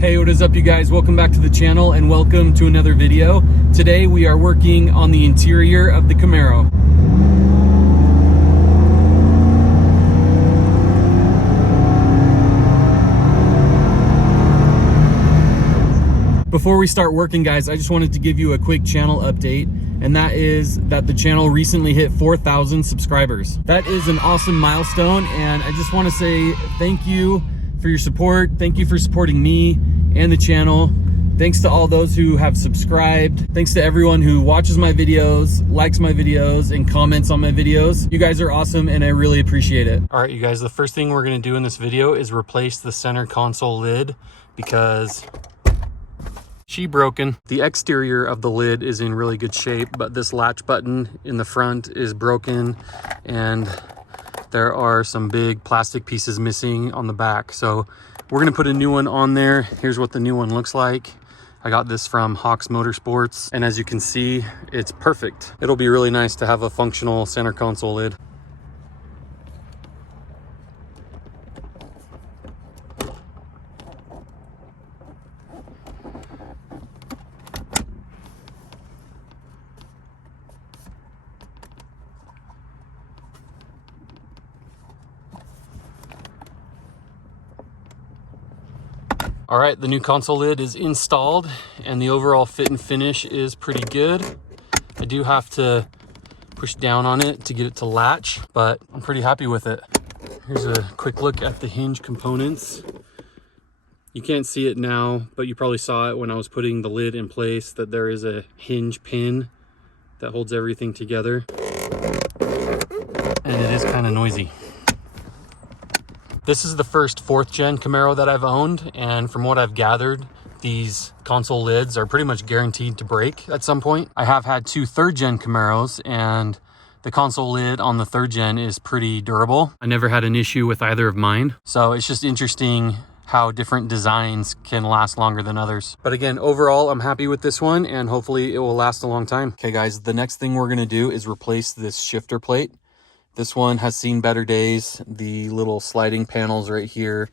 Hey, what is up, you guys? Welcome back to the channel and welcome to another video. Today we are working on the interior of the Camaro. Before we start working, guys, I just wanted to give you a quick channel update, and that is that the channel recently hit 4,000 subscribers. That is an awesome milestone, and I just want to say thank you for your support. Thank you for supporting me and the channel. Thanks to all those who have subscribed. Thanks to everyone who watches my videos, likes my videos, and comments on my videos. You guys are awesome, and I really appreciate it. All right, you guys, the first thing we're gonna do in this video is replace the center console lid because she broken. The exterior of the lid is in really good shape, but this latch button in the front is broken, and there are some big plastic pieces missing on the back. So we're gonna put a new one on there. Here's what the new one looks like. I got this from Hawks Motorsports, and as you can see, it's perfect. It'll be really nice to have a functional center console lid. All right, the new console lid is installed and the overall fit and finish is pretty good. I do have to push down on it to get it to latch, but I'm pretty happy with it. Here's a quick look at the hinge components. You can't see it now, but you probably saw it when I was putting the lid in place, that there is a hinge pin that holds everything together. And it is kind of noisy. This is the first 4th gen Camaro that I've owned, and from what I've gathered, these console lids are pretty much guaranteed to break at some point. I have had 2 3rd gen Camaros, and the console lid on the 3rd gen is pretty durable. I never had an issue with either of mine. So it's just interesting how different designs can last longer than others. But again, overall, I'm happy with this one, and hopefully it will last a long time. Okay guys, the next thing we're gonna do is replace this shifter plate. This one has seen better days. The little sliding panels right here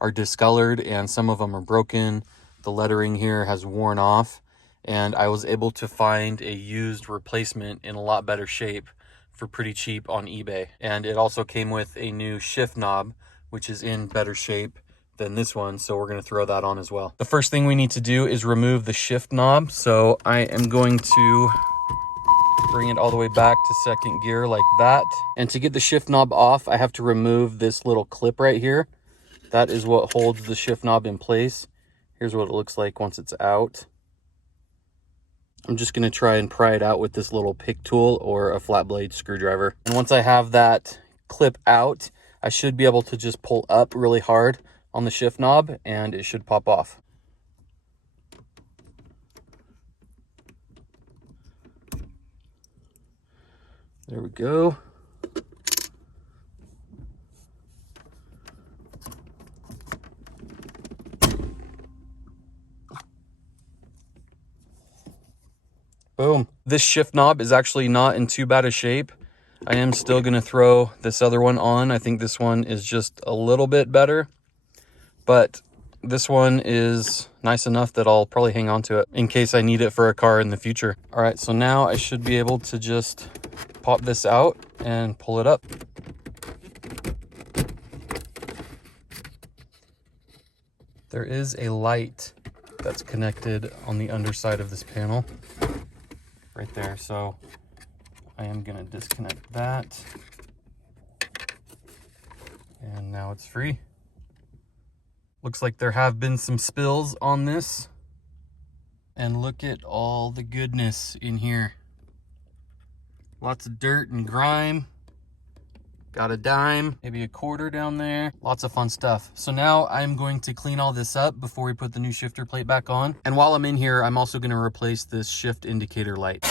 are discolored and some of them are broken. The lettering here has worn off, and I was able to find a used replacement in a lot better shape for pretty cheap on eBay. And it also came with a new shift knob, which is in better shape than this one, so we're going to throw that on as well. The first thing we need to do is remove the shift knob, so I am going to bring it all the way back to 2nd gear like that. And to get the shift knob off, I have to remove this little clip right here. That is what holds the shift knob in place. Here's what it looks like once it's out. I'm just gonna try and pry it out with this little pick tool or a flat blade screwdriver. And once I have that clip out, I should be able to just pull up really hard on the shift knob and it should pop off. There we go. Boom. This shift knob is actually not in too bad a shape. I am still going to throw this other one on. I think this one is just a little bit better, but this one is nice enough that I'll probably hang on to it in case I need it for a car in the future. All right, so now I should be able to just pop this out and pull it up. There is a light that's connected on the underside of this panel right there, so I am going to disconnect that, and now it's free. Looks like there have been some spills on this, and look at all the goodness in here. Lots of dirt and grime. Got a dime, maybe a quarter down there. Lots of fun stuff. So now I'm going to clean all this up before we put the new shifter plate back on. And while I'm in here, I'm also going to replace this shift indicator light.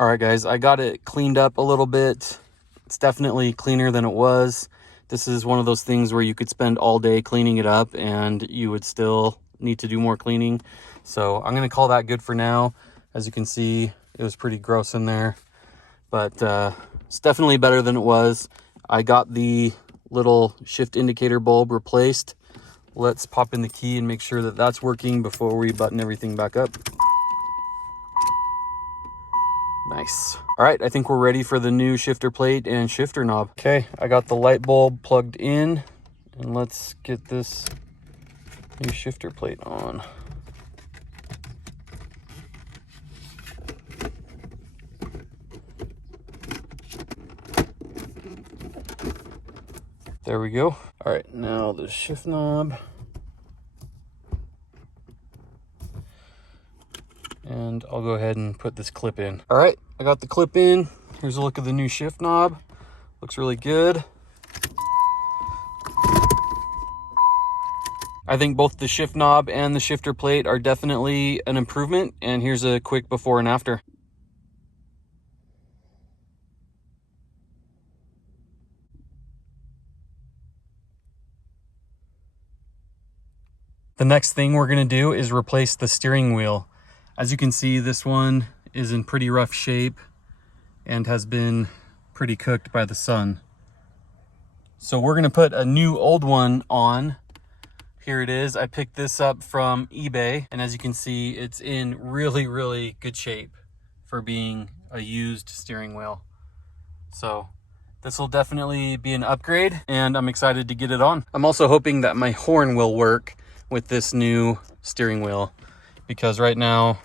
All right, guys, I got it cleaned up a little bit. It's definitely cleaner than it was. This is one of those things where you could spend all day cleaning it up and you would still need to do more cleaning. So I'm gonna call that good for now. As you can see, it was pretty gross in there, but it's definitely better than it was. I got the little shift indicator bulb replaced. Let's pop in the key and make sure that that's working before we button everything back up. Nice. All right, I think we're ready for the new shifter plate and shifter knob. Okay, I got the light bulb plugged in, and let's get this new shifter plate on. There we go. All right, now the shift knob. And I'll go ahead and put this clip in. All right, I got the clip in. Here's a look at the new shift knob. Looks really good. I think both the shift knob and the shifter plate are definitely an improvement. And here's a quick before and after. The next thing we're gonna do is replace the steering wheel. As you can see, this one is in pretty rough shape and has been pretty cooked by the sun. So we're gonna put a new old one on. Here it is. I picked this up from eBay, and as you can see, it's in really, really good shape for being a used steering wheel. So this will definitely be an upgrade, and I'm excited to get it on. I'm also hoping that my horn will work with this new steering wheel, because right now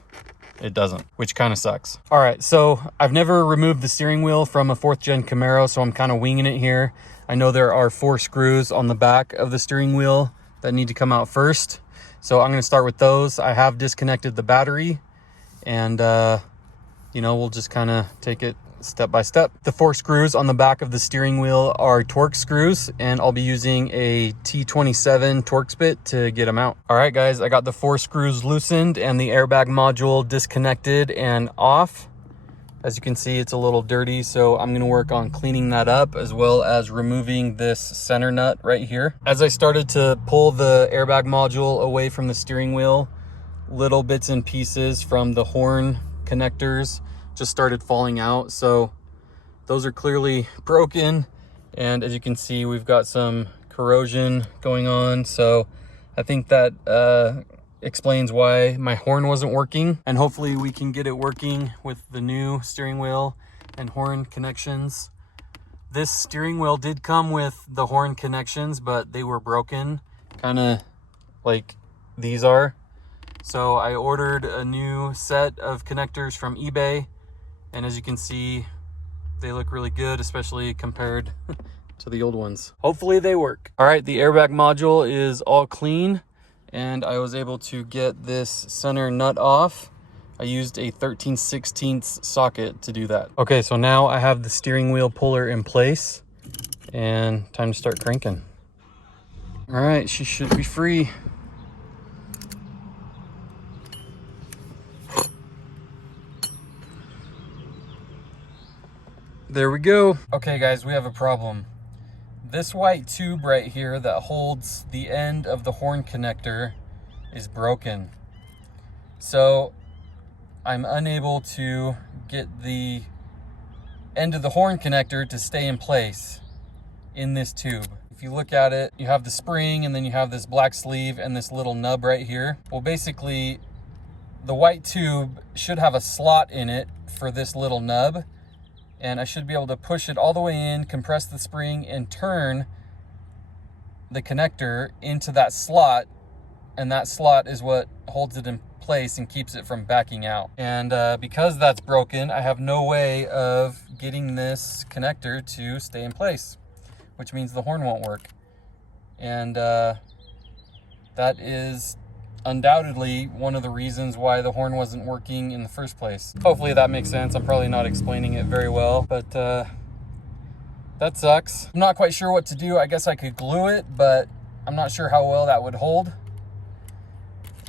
it doesn't, which kind of sucks. All right, so I've never removed the steering wheel from a 4th gen Camaro, so I'm kind of winging it here. I know there are 4 screws on the back of the steering wheel that need to come out first, so I'm going to start with those. I have disconnected the battery, and you know, we'll just kind of take it step by step. The 4 screws on the back of the steering wheel are Torx screws, and I'll be using a T27 Torx bit to get them out. All right, guys, I got the 4 screws loosened and the airbag module disconnected and off. As you can see, it's a little dirty, so I'm gonna work on cleaning that up, as well as removing this center nut right here. As I started to pull the airbag module away from the steering wheel, little bits and pieces from the horn connectors just started falling out. So those are clearly broken, and as you can see, we've got some corrosion going on. So I think that explains why my horn wasn't working, and hopefully we can get it working with the new steering wheel and horn connections. This steering wheel did come with the horn connections, but they were broken, kind of like these are. So I ordered a new set of connectors from eBay, and as you can see, they look really good, especially compared to the old ones. Hopefully they work. All right, the airbag module is all clean, and I was able to get this center nut off. I used a 13/16 socket to do that. Okay, so now I have the steering wheel puller in place, and time to start cranking. All right, she should be free. There we go. Okay guys, we have a problem. This white tube right here that holds the end of the horn connector is broken. So I'm unable to get the end of the horn connector to stay in place in this tube. If you look at it, you have the spring, and then you have this black sleeve and this little nub right here. Well, basically the white tube should have a slot in it for this little nub, and I should be able to push it all the way in, compress the spring, and turn the connector into that slot, and that slot is what holds it in place and keeps it from backing out. And because that's broken, I have no way of getting this connector to stay in place, which means the horn won't work. And that is undoubtedly one of the reasons why the horn wasn't working in the first place. Hopefully that makes sense. I'm probably not explaining it very well, but that sucks. I'm not quite sure what to do. I guess I could glue it, but I'm not sure how well that would hold.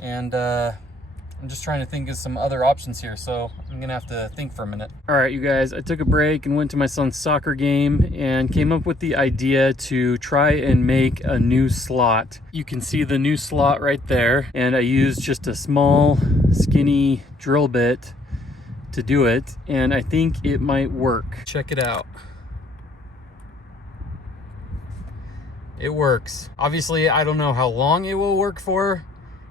And I'm I'm just trying to think of some other options here, so I'm gonna have to think for a minute. All right, you guys, I took a break and went to my son's soccer game and came up with the idea to try and make a new slot. You can see the new slot right there, and I used just a small, skinny drill bit to do it, and I think it might work. Check it out. It works. Obviously, I don't know how long it will work for,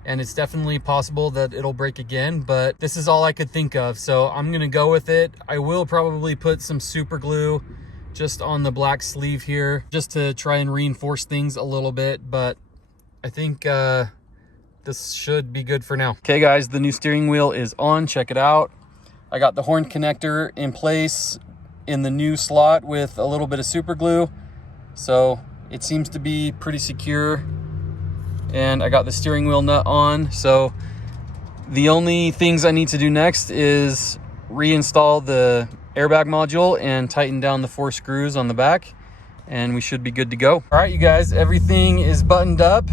and it's definitely possible that it'll break again, but this is all I could think of, so I'm gonna go with it. I will probably put some super glue just on the black sleeve here, just to try and reinforce things a little bit, but I think this should be good for now. Okay guys, the new steering wheel is on, check it out. I got the horn connector in place in the new slot with a little bit of super glue, so it seems to be pretty secure. And I got the steering wheel nut on, so the only things I need to do next is reinstall the airbag module and tighten down the 4 screws on the back, and we should be good to go. All right, you guys, everything is buttoned up.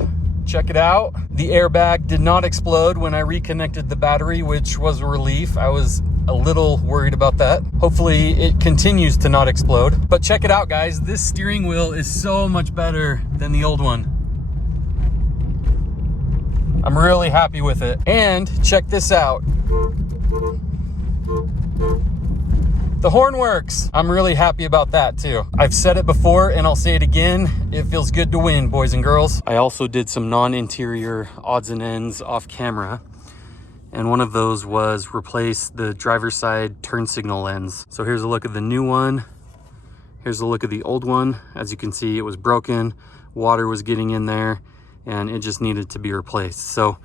Check it out. The airbag did not explode when I reconnected the battery, which was a relief. I was a little worried about that. Hopefully it continues to not explode. But check it out, guys. This steering wheel is so much better than the old one. I'm really happy with it. And check this out. The horn works. I'm really happy about that too. I've said it before and I'll say it again. It feels good to win, boys and girls. I also did some non-interior odds and ends off camera. And one of those was replace the driver's side turn signal lens. So here's a look at the new one. Here's a look at the old one. As you can see, it was broken. Water was getting in there and it just needed to be replaced. So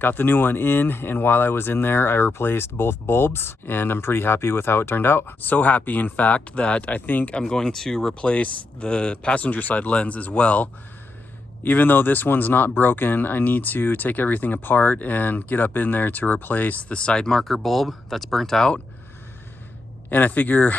got the new one in, and while I was in there, I replaced both bulbs, and I'm pretty happy with how it turned out. So happy, in fact, that I think I'm going to replace the passenger side lens as well. Even though this one's not broken, I need to take everything apart and get up in there to replace the side marker bulb that's burnt out. And I figure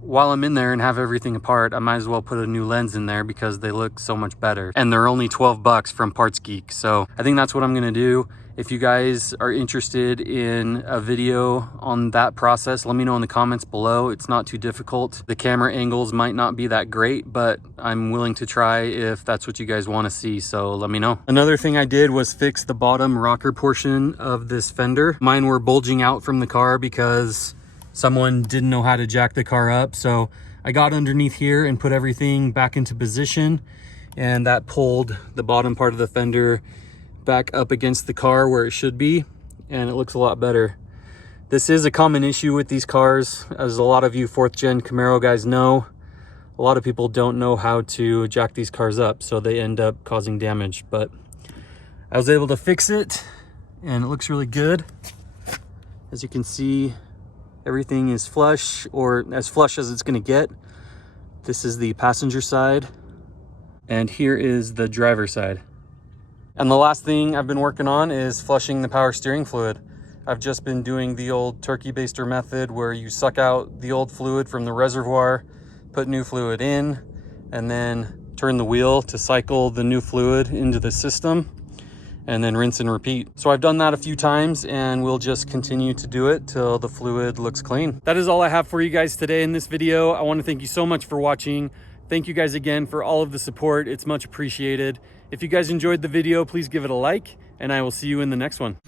while I'm in there and have everything apart, I might as well put a new lens in there because they look so much better. And they're only 12 bucks from Parts Geek. So I think that's what I'm gonna do. If you guys are interested in a video on that process, let me know in the comments below. It's not too difficult. The camera angles might not be that great, but I'm willing to try if that's what you guys want to see, so let me know. Another thing I did was fix the bottom rocker portion of this fender. Mine were bulging out from the car because someone didn't know how to jack the car up, so I got underneath here and put everything back into position, and that pulled the bottom part of the fender back up against the car where it should be, and it looks a lot better. This is a common issue with these cars, as a lot of you 4th gen Camaro guys know. A lot of people don't know how to jack these cars up, so they end up causing damage, but I was able to fix it and it looks really good. As you can see, everything is flush, or as flush as it's going to get. This is the passenger side, and here is the driver side. And the last thing I've been working on is flushing the power steering fluid. I've just been doing the old turkey baster method where you suck out the old fluid from the reservoir, put new fluid in, and then turn the wheel to cycle the new fluid into the system, and then rinse and repeat. So I've done that a few times, and we'll just continue to do it till the fluid looks clean. That is all I have for you guys today in this video. I want to thank you so much for watching. Thank you guys again for all of the support. It's much appreciated. If you guys enjoyed the video, please give it a like, and I will see you in the next one.